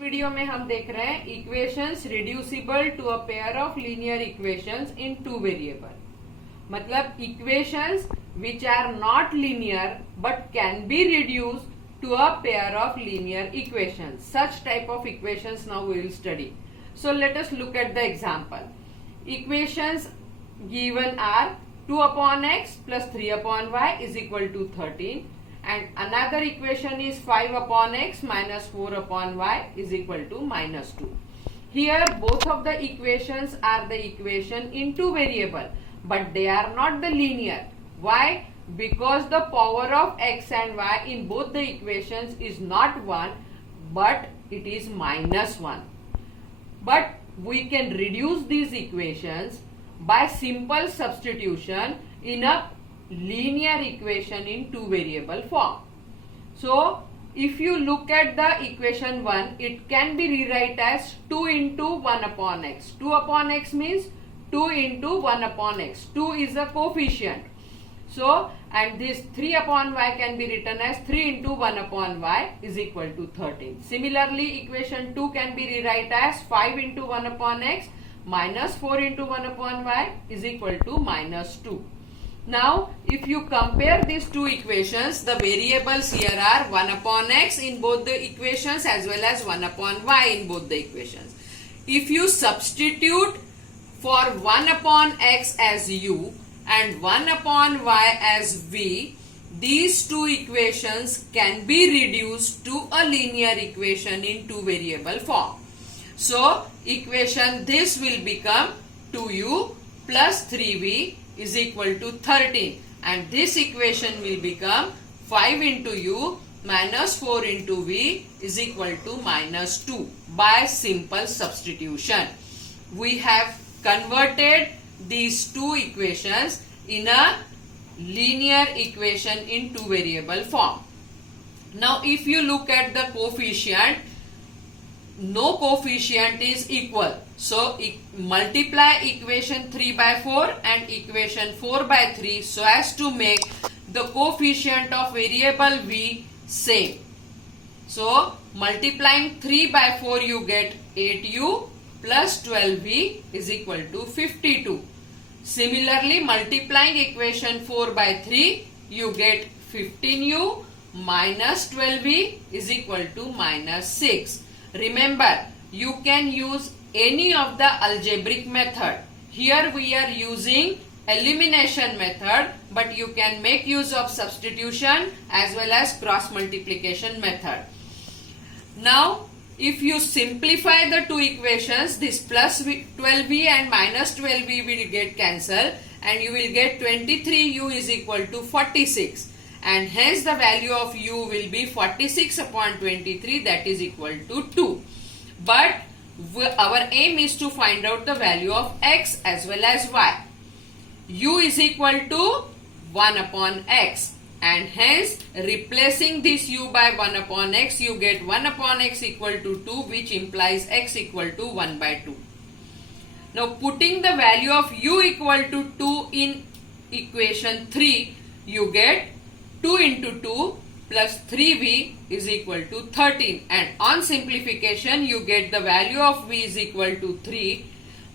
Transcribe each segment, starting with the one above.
Video में हम देख रहे हैं equations reducible to a pair of linear equations in two variable. मतलब equations which are not linear but can be reduced to a pair of linear equations. Such type of equations now we will study. So let us look at the example. Equations given are 2 upon x plus 3 upon y is equal to 13, and another equation is 5 upon x minus 4 upon y is equal to minus 2. Here both of the equations are the equation in two variable, but they are not the linear. Why? Because the power of x and y in both the equations is not 1 but it is minus 1. But we can reduce these equations by simple substitution in a linear equation in two variable form. So if you look at the equation 1, it can be rewrite as 2 into 1 upon x. 2 upon x means 2 into 1 upon x. 2 is a coefficient. So, and this 3 upon y can be written as 3 into 1 upon y is equal to 13. Similarly, equation 2 can be rewrite as 5 into 1 upon x minus 4 into 1 upon y is equal to minus 2. Now, if you compare these two equations, the variables here are 1 upon x in both the equations as well as 1 upon y in both the equations. If you substitute for 1 upon x as u and 1 upon y as v, these two equations can be reduced to a linear equation in two variable form. So, equation this will become 2u plus 3v is equal to 13, and this equation will become 5 into u minus 4 into v is equal to minus 2 by simple substitution. We have converted these two equations in a linear equation in two variable form. Now if you look at the coefficient, no coefficient is equal. So multiply equation 3 by 4 and equation 4 by 3 so as to make the coefficient of variable v same. So multiplying 3 by 4 you get 8u plus 12v is equal to 52. Similarly, multiplying equation 4 by 3, you get 15u minus 12v is equal to minus 6. Remember, you can use any of the algebraic method. Here we are using elimination method, but you can make use of substitution as well as cross multiplication method. Now, if you simplify the two equations, this plus 12v and minus 12v will get cancelled and you will get 23u is equal to 46, and hence the value of u will be 46 upon 23, that is equal to 2. But our aim is to find out the value of x as well as y. U is equal to 1 upon x. And hence replacing this u by 1 upon x, you get 1 upon x equal to 2, which implies x equal to 1 by 2. Now putting the value of u equal to 2 in equation 3, you get 2 into 2 plus 3v is equal to 13, and on simplification you get the value of v is equal to 3,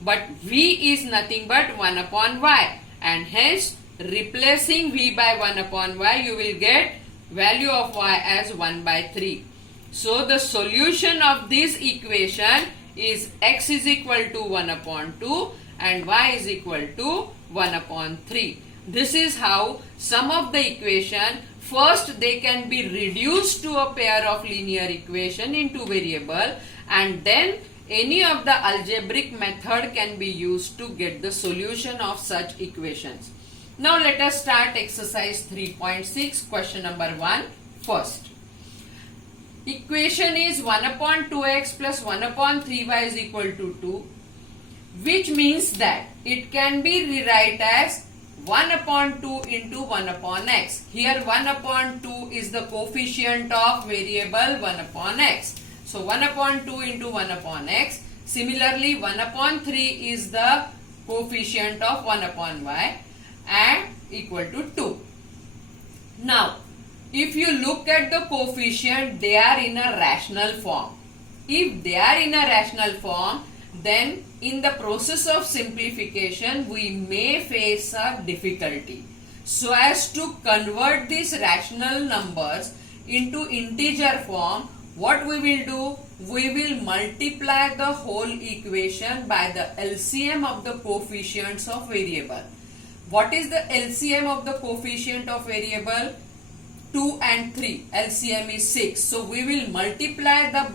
but v is nothing but 1 upon y, and hence replacing v by 1 upon y, you will get value of y as 1 by 3. So the solution of this equation is x is equal to 1 upon 2 and y is equal to 1 upon 3. This is how some of the equation, first they can be reduced to a pair of linear equation in two variable, and then any of the algebraic method can be used to get the solution of such equations. Now let us start exercise 3.6, question number 1 first. Equation is 1 upon 2x plus 1 upon 3y is equal to 2, which means that it can be rewrite as 1 upon 2 into 1 upon x. Here 1 upon 2 is the coefficient of variable 1 upon x. So 1 upon 2 into 1 upon x. Similarly 1 upon 3 is the coefficient of 1 upon y and equal to 2. Now, if you look at the coefficient, they are in a rational form. If they are in a rational form, then in the process of simplification we may face a difficulty. So as to convert these rational numbers into integer form, what we will do? We will multiply the whole equation by the LCM of the coefficients of variable. What is the LCM of the coefficient of variable? 2 and 3. LCM is 6. So we will multiply the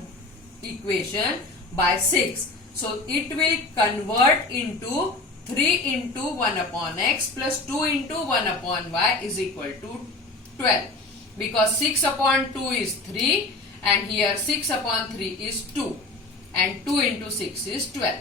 equation by 6. So it will convert into 3 into 1 upon x plus 2 into 1 upon y is equal to 12. Because 6 upon 2 is 3 and here 6 upon 3 is 2 and 2 into 6 is 12.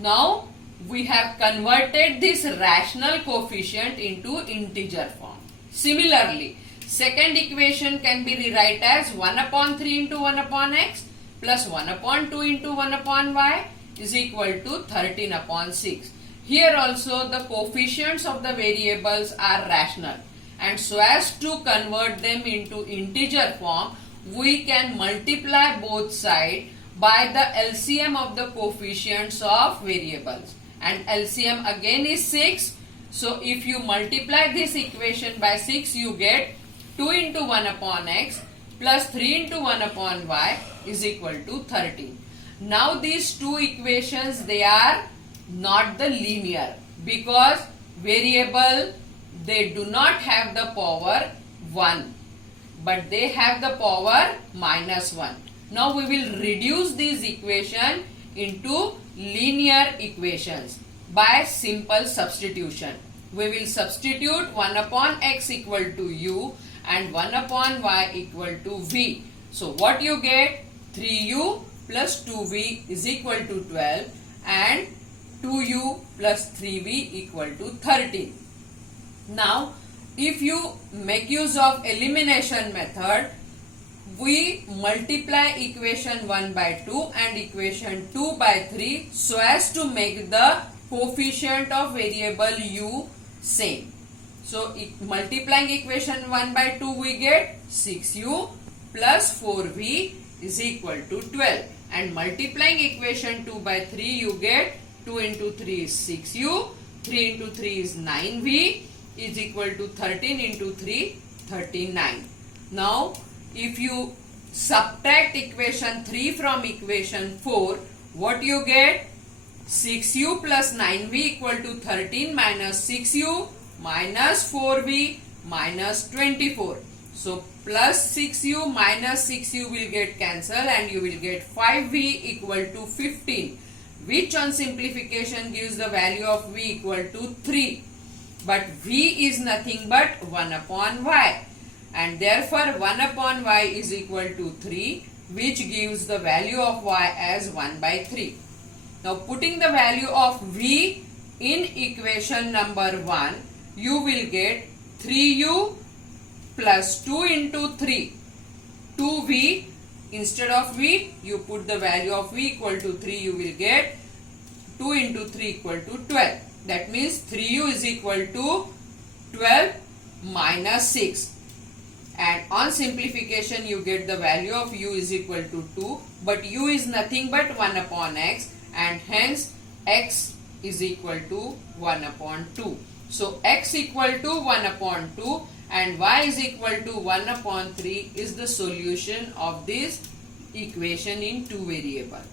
Now we have converted this rational coefficient into integer form. Similarly, second equation can be rewrite as 1 upon 3 into 1 upon x plus 1 upon 2 into 1 upon y is equal to 13 upon 6. Here also the coefficients of the variables are rational, and so as to convert them into integer form, we can multiply both sides by the LCM of the coefficients of variables, and LCM again is 6. So if you multiply this equation by 6, you get 2 into 1 upon x plus 3 into 1 upon y is equal to 13. Now these two equations, they are not the linear, because variable, they do not have the power 1, but they have the power -1. Now we will reduce this equation into linear equations by simple substitution. We will substitute 1 upon x equal to u and 1 upon y equal to v. So what you get? 3u plus 2v is equal to 12 and 2u plus 3v equal to 13. Now if you make use of elimination method, we multiply equation 1 by 2 and equation 2 by 3 so as to make the coefficient of variable u same. So multiplying equation 1 by 2, we get 6u plus 4v is equal to 12, and multiplying equation 2 by 3, you get 2 into 3 is 6u, 3 into 3 is 9v is equal to 13 into 3, 39. Now if you subtract equation 3 from equation 4, what you get? 6u plus 9v equal to 13 minus 6u minus 4v minus 24. So plus 6u minus 6u will get cancelled and you will get 5v equal to 15, which on simplification gives the value of v equal to 3. But v is nothing but 1 upon y, and therefore 1 upon y is equal to 3, which gives the value of y as 1 by 3. Now putting the value of v in equation number 1, you will get 3u plus 2 into 3, 2v. Instead of v, you put the value of v equal to 3, you will get 2 into 3 equal to 12. That means 3u is equal to 12 minus 6. And on simplification, you get the value of u is equal to 2. But u is nothing but 1 upon x, and hence x is equal to 1 upon 2. So x equal to 1 upon 2 and y is equal to 1 upon 3 is the solution of this equation in two variable.